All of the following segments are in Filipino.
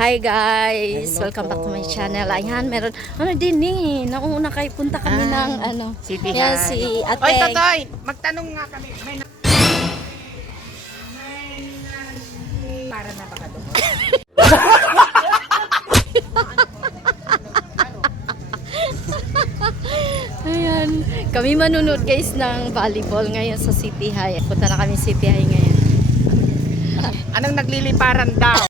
Hi guys! Hello Welcome back to my po. channel. Ayan, meron, din nauna kayo, punta kami ng City yan, High. si Oy, Ate. Totoy! Magtanong nga kami. Para na baka doon. Ayan, kami manunod guys ng volleyball ngayon sa City High. Punta na kami City High ngayon. Anong nagliliparan daw?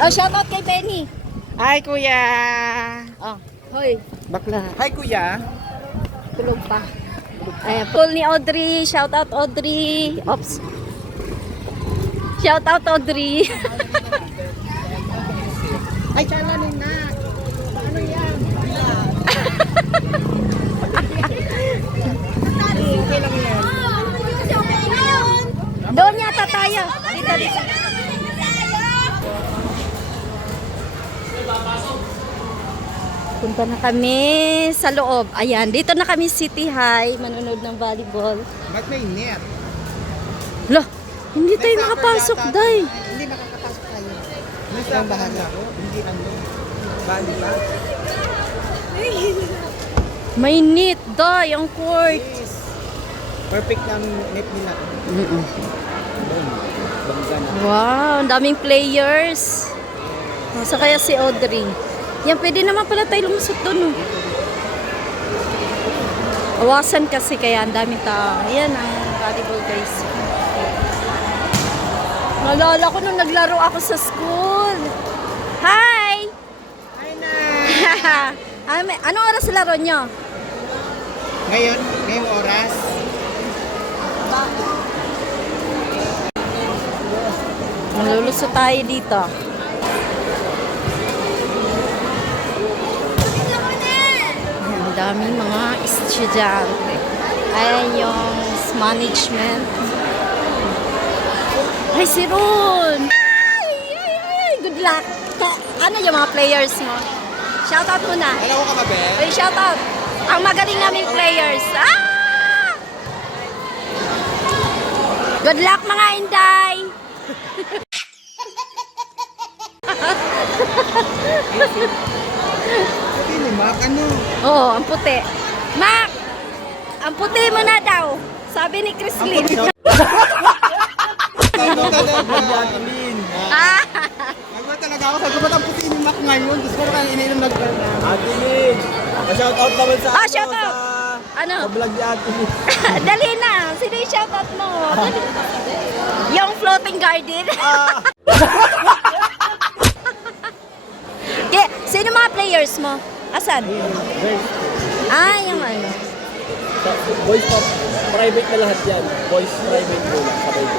Oh, shout out kay Penny. Hi, kuya! Oh, hoy, Bakla. Hi, kuya! tulog pa. Ayan, pool ni Audrey. Shout out Audrey. Oops. Shout out Audrey. Ay, chalanin na! Ano yan? Okay lang yan. Doon yata tayo. Dito, dito. Punta na kami sa loob. Ayan, dito na kami City High. Manonood ng volleyball. Ba't may net? Loh, hindi tayo makapasok, Day. Hindi makakapasok tayo. Ang bahala. Hindi ano. Bali ba? May net, Day, ang court. Yes. Perfect ng net nila. Bangga na. Wow, ang daming players. Nasa kaya si Audrey. Yan, pwede naman pala tayo lumusot doon. Awasan kasi kaya ang daming tao. Ayan ang volleyball guys. Naalala ko nung naglaro ako sa school. Hi! Hi na! Anong oras laro nyo? Ngayong oras. Malulusot tayo dito. Ang daming mga estudyante. Ayan yung management. Ay, si Ron! Ay! Good luck! Ano yung mga players mo? Shoutout muna. Alam ko ka ba, Ben? Ay, shoutout! Ang magaling naming players. Good luck mga Inday! Hindi ni Mac, ano? Oo, ang puti. Mac! Ang puti mo na daw. Sabi ni Chrislyn. Ano talaga? Ah! Nagwa talaga ako. Sabi ko ba't ang puti ni Mac ngayon? Gusto ko kaya ininom nag-gana. Ate Lynn, shout out naman sa Ah, shout out. Ano? sa vlog ni Ate Lynn. Dali na. Sino yung shoutout mo? Yung floating garden. Sino mga players mo? Asan? Ah, yung ano. Boys pa, private na lahat yan. Boys private muna, sabay ko.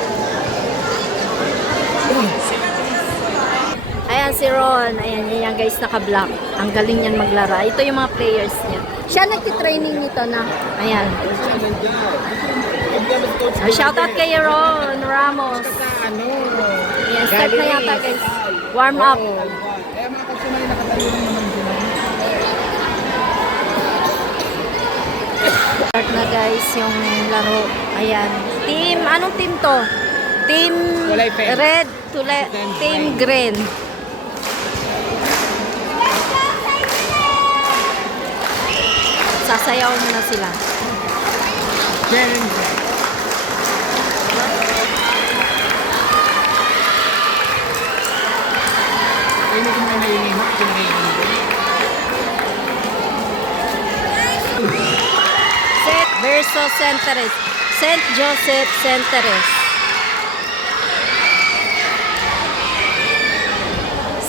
Ayan si Ron. Ayan yan guys, naka-block. Ang galing niyan maglaro. Ito yung mga players niya. Siya nagtitraining nito na. Ayan. Shoutout kay Ron Ramos. Ano? Ayan, start na yata guys. Warm up. Kaya mga customer na nakatayo rin naman sila. Start na guys yung laro. Ayan. Team, anong team to? Team Kulay pink. red, team green. Sasayaw na sila. Challenge. Hindi ko may naiinihok. Set versus Centeres. St. Joseph Centeres.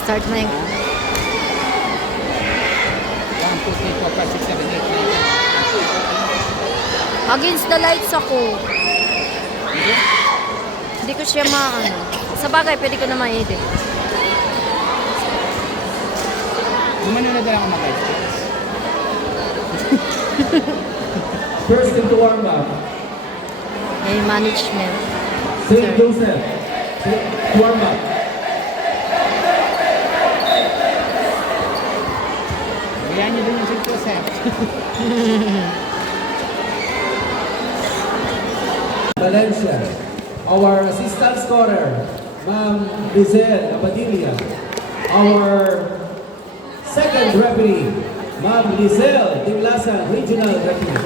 Start na yung... 1, 2, 3, 4, 5, 6, 7, 8, 9. Against the lights ako. Hindi ko siya maano. Sa bagay, pwede ko na ma-edit. Gumano na lang ako mag-guys. First into warm up, May management. St. Joseph, warm up. Kaya niyo din yung St. Joseph. Valencia, Our assistant scorer, Ma'am Lizelle Abadilla. Our second referee, Ma'am Lizelle Tinglasan, regional referee.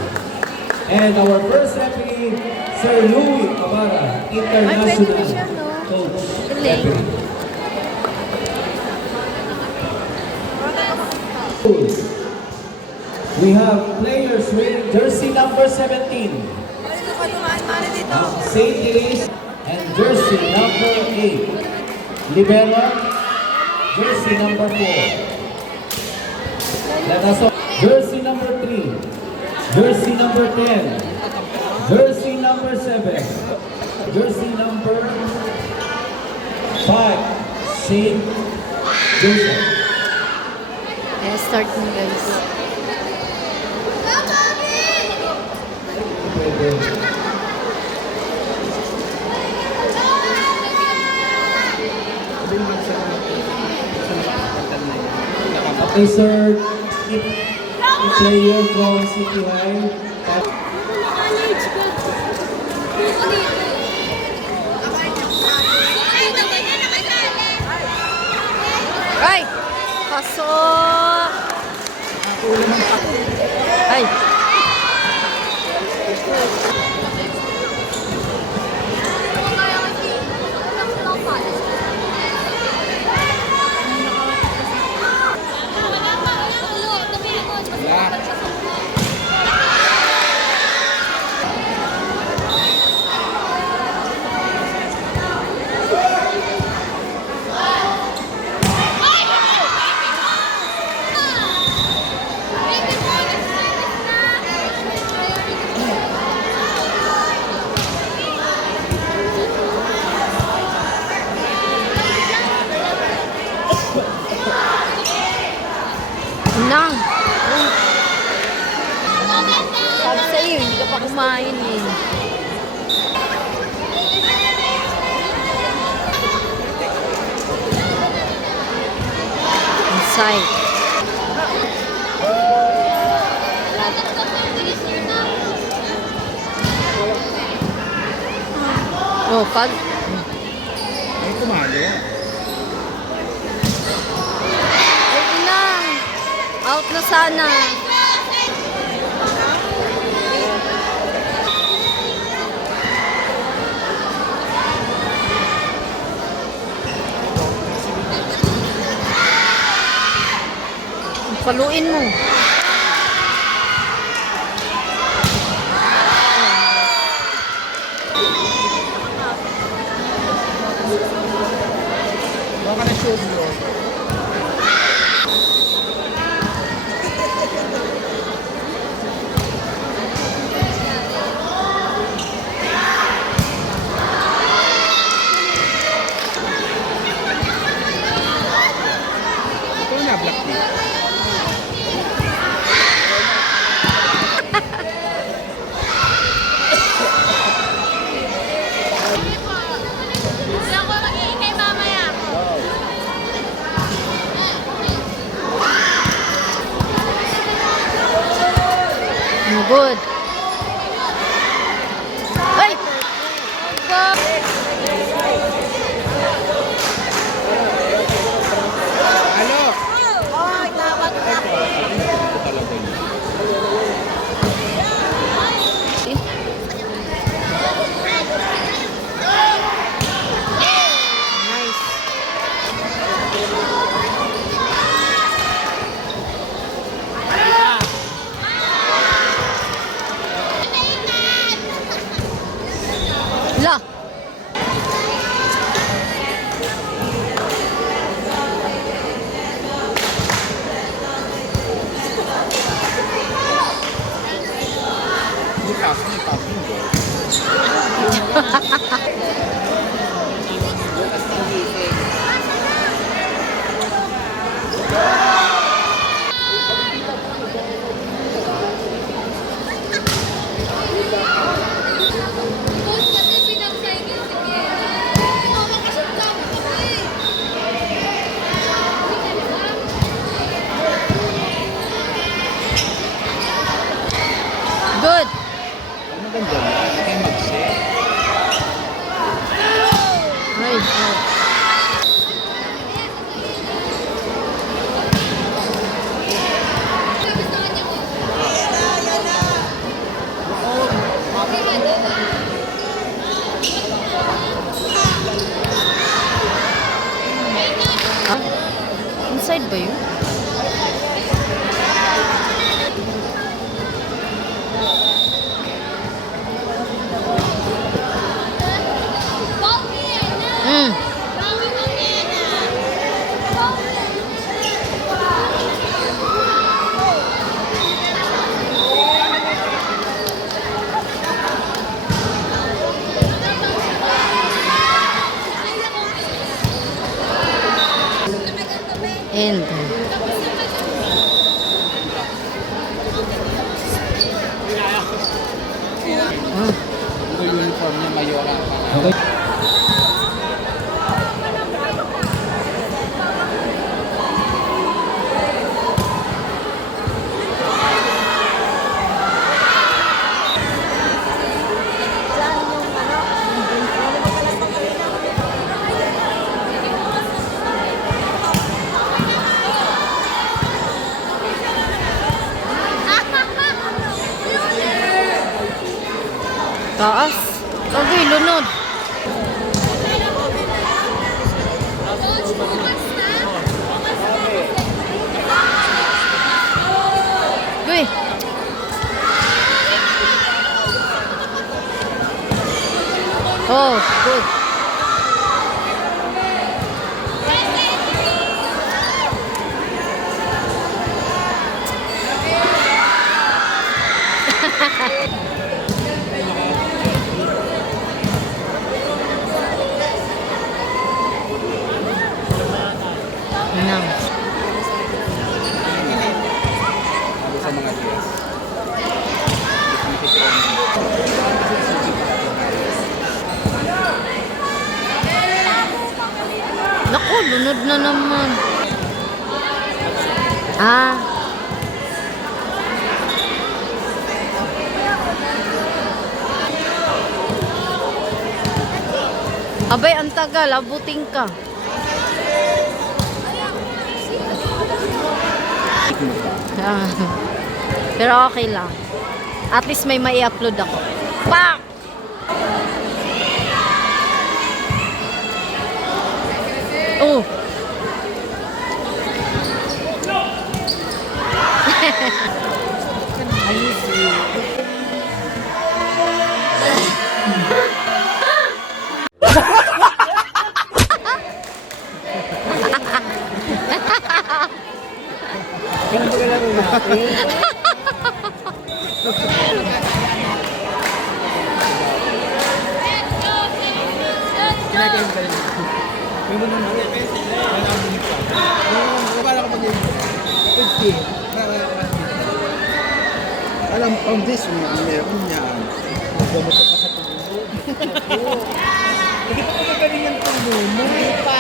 And our first referee, Sir Louis Cabara, international pwede siya, no? coach. Galing. Referee. We have players wearing jersey number 17. St. Elise and jersey number 8. Libero, jersey number 4. Let us jersey number 3. Jersey number 10. Jersey number 7. Jersey number 5. St. Joseph. Kaya start mo guys. Okay, sir. If a player from City High, Ay! Pasok! Ay! Nang! Sabi sa'yo, hindi ka pa kumain eh. Inside. Oh, pag... Ay, tumalo. Ay, inang! Out na sana. Paluin mo. Baka na show mo. Ito na, black tea. Good. Ay! Go! Halo! Nice. La! ba yun? Mm. And Ito uniform niya, Mayora. Okay. taas. Okay, lunod. Uy. Oh, good. Nang. Sa mga dress. Naku, lunod na naman. Ah. Abay, ang tagal. Abuting ka. Ah. Pero okay lang. At least may mai-upload ako. Pak! Oh. Ganun ba kalaro natin? Kinakain ka rin. May mo naman. Para ka mag-game. 50. Alam, on this one, meron yan. Magdamot ka pa sa tulo. Hindi pa magagaling ang tulo mo. Hindi pa.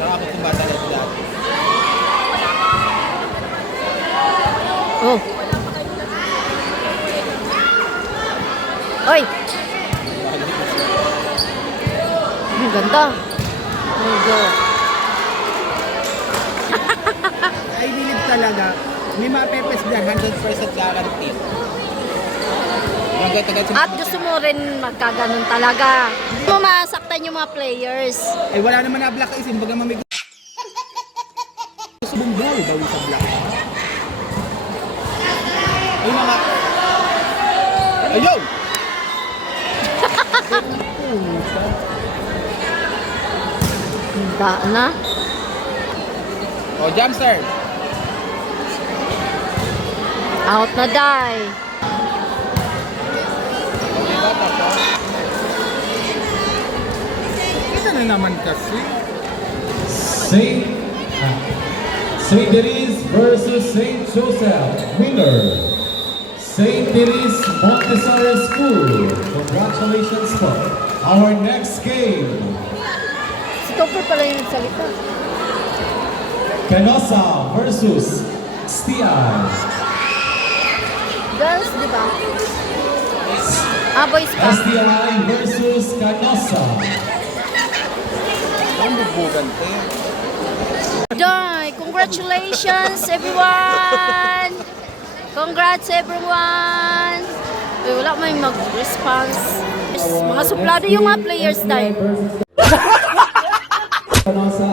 Nakakot yung bata na dati. Oh. Oy. Ang ganda. Oh, God. I believe talaga, may mga pepes dyan, 100% guaranteed. Agad-agad sa At gusto mo rin magkaganon talaga. Gusto mo masaktan yung mga players. Eh wala naman na black isin, baga mamig... Bumbaw daw sa black. Ay mga... Ayaw! Handa na. O, jump serve. Out na die. Ito na naman kasi. Saint Denise versus Saint Joseph. Winner, St. Therese Montessori School. Congratulations po. Our next game, Si Topper pala yung nagsalita. Canosa versus STI. Girls, di ba? Ah, boys pa. STI versus Canosa. Ang bubugan ko yan. Joy! Congratulations, everyone! Congrats, everyone! Uy, wala may mag-response. Mga suplado yung mga players tayo. Canosa